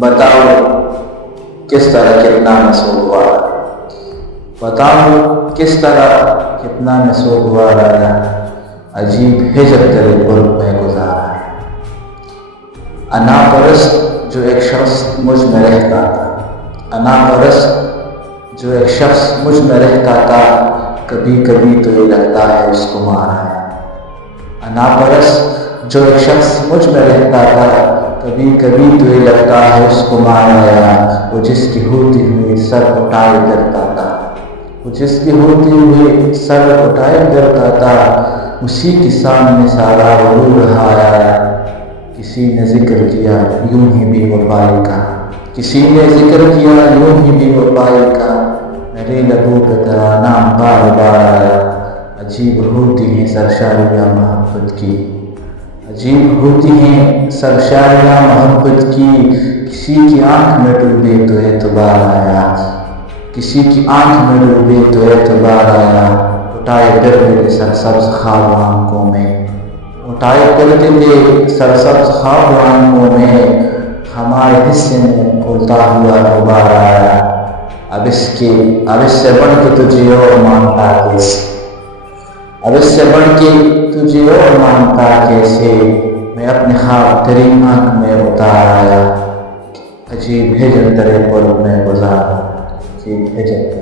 بتاؤ کس طرح کتنا میں سوگوار، بتاؤ کس طرح کتنا میں سوگوار آیا، عجیب ہجر تیرے قرب میں گزارا ہے۔ انا پرست جو ایک شخص مجھ میں رہتا تھا، انا پرست جو ایک شخص مجھ میں رہتا تھا، کبھی کبھی تو یہ لگتا ہے اس کو مارا ہے۔ انا پرست جو ایک شخص مجھ میں رہتا تھا، کبھی کبھی تو یہ لگتا ہے اس کو مارا گیا۔ وہ جس کی ہوتی ہوئی سر اٹھائے ڈرتا تھا، وہ جس کی ہوتی ہوئی سر اٹھائے ڈرتا تھا، اسی کے سامنے سارا رو رہا آیا۔ کسی نے ذکر کیا یوں ہی بے وفائی کا، کسی نے ذکر کیا یوں ہی بے وفائی کا، میرے لبوں پہ تیرا نام بار بار آیا۔ عجیب ہوتی ہیں سرشاریاں محبت کی، عجیب ہوتی ہیں سرشاریاں محبت کی، کسی کی آنکھ میں ڈوبے تو اعتبار آیا، کسی کی آنکھ میں ڈوبے تو اعتبار آیا۔ اٹھائے پھرتے تھے سرسبز خواب آنکھوں میں، اٹھائے پھرتے تھے سرسبز خواب آنکھوں میں، ہمارے حصے میں اڑتا ہوا غبار آیا۔ اب اس سے بڑھ کے تجھے اور مانتا کیسے، اب اس سے بڑھ کے تجھے اور مانتا کیسے، میں اپنے خواب تیری آنکھ میں اتار آیا۔ عجیب ہجر تیرے قرب میں گزارا، عجیب ہجر